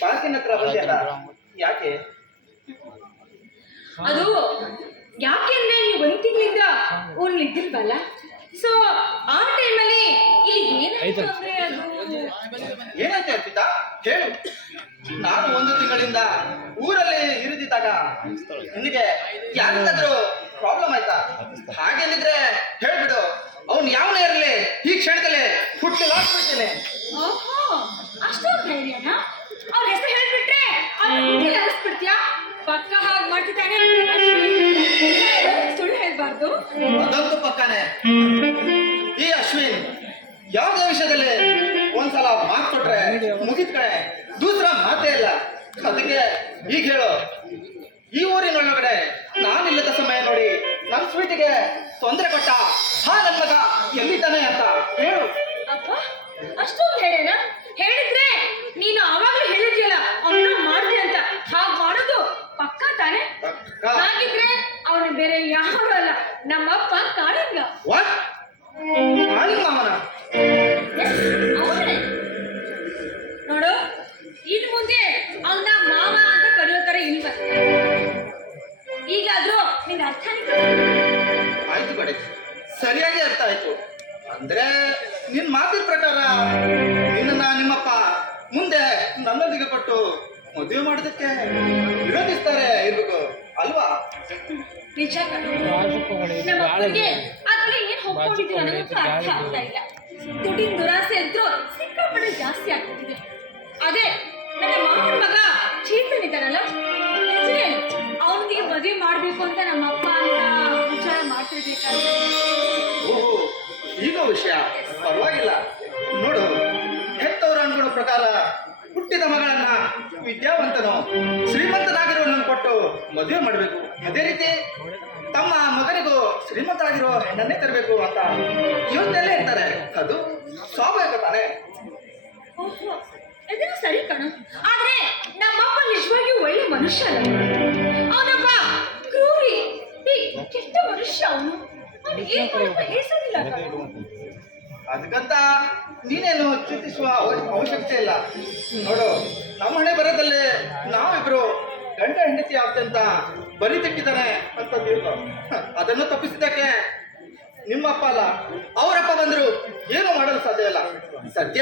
ಪಾರ್ಕಿನ ಹತ್ರ ಬಂದಿಲ್ಲ ಯಾಕೆ? ಅದು ಯಾಕೆಂದ್ರೆ ನೀವು ಒಂದ್ ತಿಂಗಳಿಂದ ಊರ್ಲಿ ಇದ್ದಿಲ್ವಲ್ಲ ಸೊ ಆ ಟೈಮಲ್ಲಿ ಇಲ್ಲಿ ಏನಾಯ್ತು ಅಂದ್ರೆ ಅದು ಏನಾಯ್ತು ಅರ್ಪಿತಾ? ಹೇಳು. ನಾನು ಒಂದು ತಿಂಗಳಿಂದ ಊರಲ್ಲಿ ಇರಿದಿದ್ದಾಗ ನಿನಗೆ ಯಾರಿಂದಾದ್ರೂ ಪ್ರಾಬ್ಲಮ್ ಆಯ್ತಾ? ಹಾಗೇನಿದ್ರೆ ಹೇಳ್ಬಿಡು. ಅವ್ನು ಯಾವನೇ ಇರಲಿ ಈ ಕ್ಷಣದಲ್ಲಿ ಹುಟ್ಟಿ ಹಾಕ್ಬಿಡ್ತೇನೆ ಓಹೋ ಅಷ್ಟೊಂದು ಧೈರ್ಯನ? ಹೆಸರು ಹೇಳ್ಬಿಟ್ರೆ ಅನಿಸ್ಬಿಡ್ತೀಯಾ? ಪಕ್ಕ ಹಾಗೆ ಮಾಡ್ತಿದ್ದಾನೆ ಸುಳ್ಳು ಹೇಳ್ಬಾರ್ದು. ಅದಂತೂ ಪಕ್ಕನೆ. ಈ ಅಶ್ವಿನ್ ಯಾವುದೇ ವಿಷಯದಲ್ಲಿ ಒಂದ್ಸಲ ಮಾತು ಕೊಟ್ರೆ ಮುಗಿದ ಕಡೆ ದೂಸರ ಮಾತೇ ಇಲ್ಲ. ಅದಕ್ಕೆ ಈಗ ಹೇಳು. ಈ ಊರಿನೊಳಗಡೆ ನಾನಿಲ್ಲದ ಸಮಯ ನೋಡಿ ನನ್ನ ಸ್ವೀಟಿಗೆ ತೊಂದರೆ ಕೊಟ್ಟ ಹಾ ನನ್ನ ಮಗ ಎಲ್ಲಿದ್ದಾನೆ ಅಂತ ಹೇಳು. ಅಪ್ಪ ಅಷ್ಟೊಂದು ಹೇಳೇನ? ಹೇಳಿದ್ರೆ ನೀನು ಅವಾಗ ಹೇಳಿದ್ಯಲ್ಲ ಅವನು ಮಾಡಿದೆ ಅಂತ. ಹಾಗೆ ಮಾಡೋದು ಪಕ್ಕ ತಾನೆ. ಹಾಗಿದ್ರೆ ಅವನು ಬೇರೆ ಯಾರು ಅಲ್ಲ ನಮ್ಮಪ್ಪ ಕಾಳಿಂಗ. ನೋಡು ಇನ್ ಮುಂದೆ ಅವನ ಮಾವ ಅಂತ ಕರೆಯೋ ತರ ಇಲ್ವ ಈಗಾದ್ರೂ ನಿನ್ ಅರ್ಥ ಆಯ್ತು ಕಡೆ ಸರಿಯಾಗಿ ಅರ್ಥ ಆಯ್ತು. ಅಂದ್ರೆ ನಿನ್ ಮಾತಿನ ಪ್ರಕಾರ ನಿನ್ನ ನಿಮ್ಮಪ್ಪ ಮುಂದೆ ನನ್ನೊಂದಿಗೆ ಕೊಟ್ಟು ಮದುವೆ ಮಾಡೋದಕ್ಕೆ ವಿರೋಧಿಸ್ತಾರೆ ಇರ್ಬೇಕು ಅಲ್ವಾ? ನಿಜ ದುಡ್ಡಿನ ದುರಾಸೆ ಅಂತೂ ಸಿಕ್ಕಾಪಟ್ಟೆ ಜಾಸ್ತಿ ಆಗ್ತಿದೆ ಅದೇ ನನ್ನ ಮಾವನ ಮಗ ಚೇತನ್ ಇದ್ದಾನಲ್ಲ? ಅವನಿಗೆ ಮದುವೆ ಮಾಡ್ಬೇಕು ಅಂತ ನಮ್ಮ ಅಪ್ಪ ಅಂತ ವಿಚಾರ ಮಾಡ್ತಿರ್ಬೇಕಾದ್ರೆ. ಓಹೋ ಈಗ ವಿಷಯ? ಪರವಾಗಿಲ್ಲ. ವಿದ್ಯಾವಂತನು ಶ್ರೀಮಂತನಾಗಿರುವನ್ನು ಕೊಟ್ಟು ಮದುವೆ ಮಾಡಬೇಕು. ಅದೇ ರೀತಿ ತಮ್ಮ ಮಗನಿಗೂ ಶ್ರೀಮಂತರಾಗಿರೋ ಹೆಣ್ಣನ್ನೇ ತರಬೇಕು ಅಂತ ಯೋಚನೆಯಲ್ಲೇ ಇರ್ತಾರೆ ಅದು ಸ್ವಾಭಾವಿಕ ತಾನೆ. ಇದನ್ನು ಸರಿ ಕಣೋ. ಆದ್ರೆ ನಮ್ಮಪ್ಪ ನಿಜವಾಗಿಯೂ ಒಳ್ಳೆ ಮನುಷ್ಯ ಅಲ್ಲ. ಕ್ರೂರಿ ಕೆಟ್ಟ ಮನುಷ್ಯ ಅವನು. ಏನ್. ಅದಕ್ಕಂತ ನೀನೇನು ಚಿಂತಿಸುವ ಅವ- ಅವಶ್ಯಕತೆ ಇಲ್ಲ? ನೋಡು ನಮ್ಮ ಹಣೆ ಬರೋದಲ್ಲೇ ನಾವಿಬ್ರು ಗಂಡ ಹೆಂಡತಿ ಆಗ್ತಂತ ಬಲಿ ತಿಟ್ಟಿದ್ದಾನೆ ಅಂತ ತಿಳ್ಕೊ. ಅದನ್ನು ತಪ್ಪಿಸಿದ್ದಕ್ಕೆ ನಿಮ್ಮಪ್ಪ ಅಲ್ಲ ಅವರಪ್ಪ ಬಂದರು ಏನು ಮಾಡಲು ಸಾಧ್ಯ ಇಲ್ಲ. ಸದ್ಯ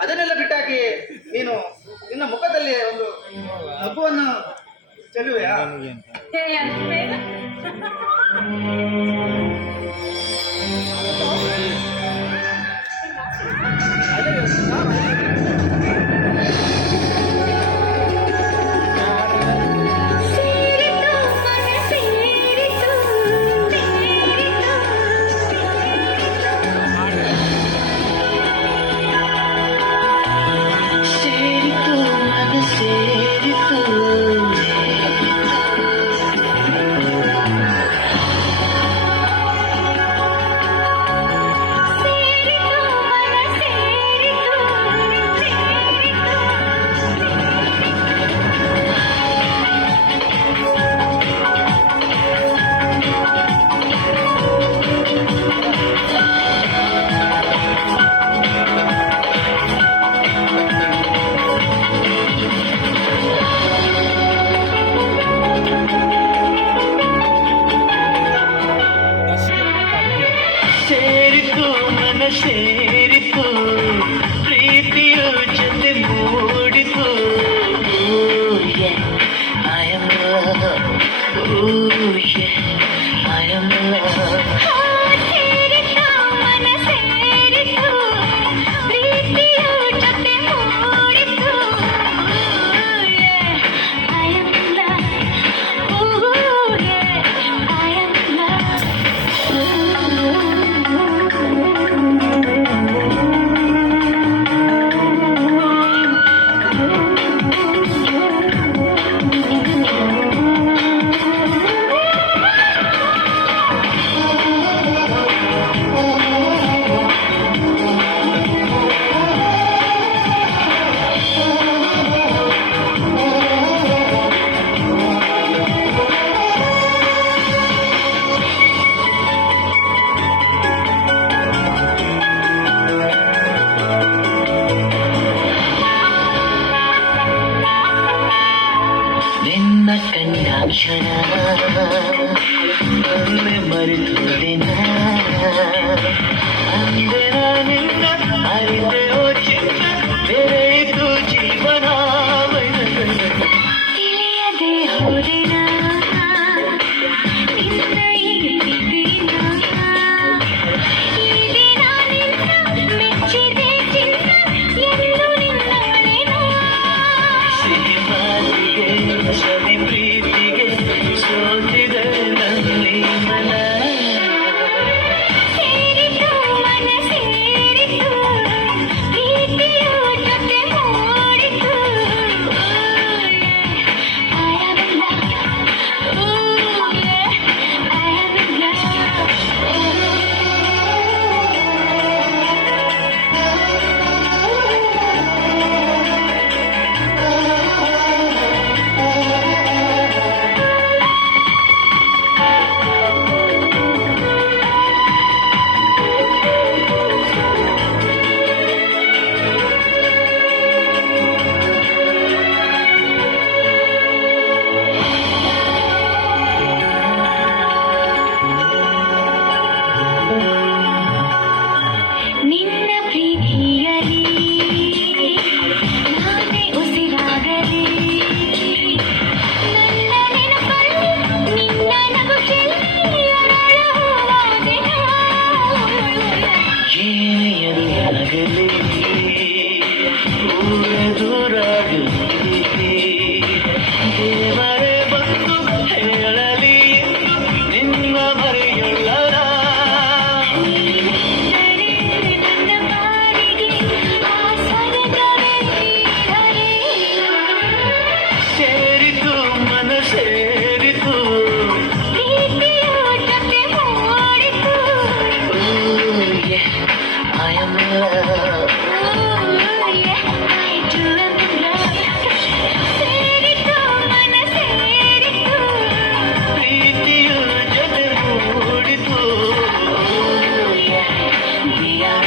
ಅದನ್ನೆಲ್ಲ ಬಿಟ್ಟಾಕಿ ನೀನು ನಿನ್ನ ಮುಖದಲ್ಲಿ ಒಂದು ನಗುವನ್ನು ಚೆಲುವೆಯಾ ನಿನ್ನ ಕಂಡಾಕ್ಷಣ ಮರೆತು ದಿನ ಅಂದೆ ನಿನ್ನ ಅರಿತೆ ಯೋಚನೆ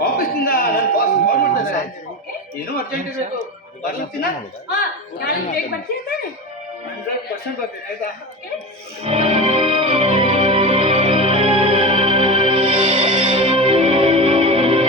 ಆಫೀಸಿಂದ ನನ್ನ ಬಾಸ್ ಕಾಲ್ ಮಾಡ್ತಾರೆ ಏನೋ ಅರ್ಜೆಂಟ್ ಇರಬೇಕು ಬರ್ಲತ್ತೀನ ಹಾ ನಾಳೆ ಬರ್ತೀನಿ ಆಯ್ತಾ?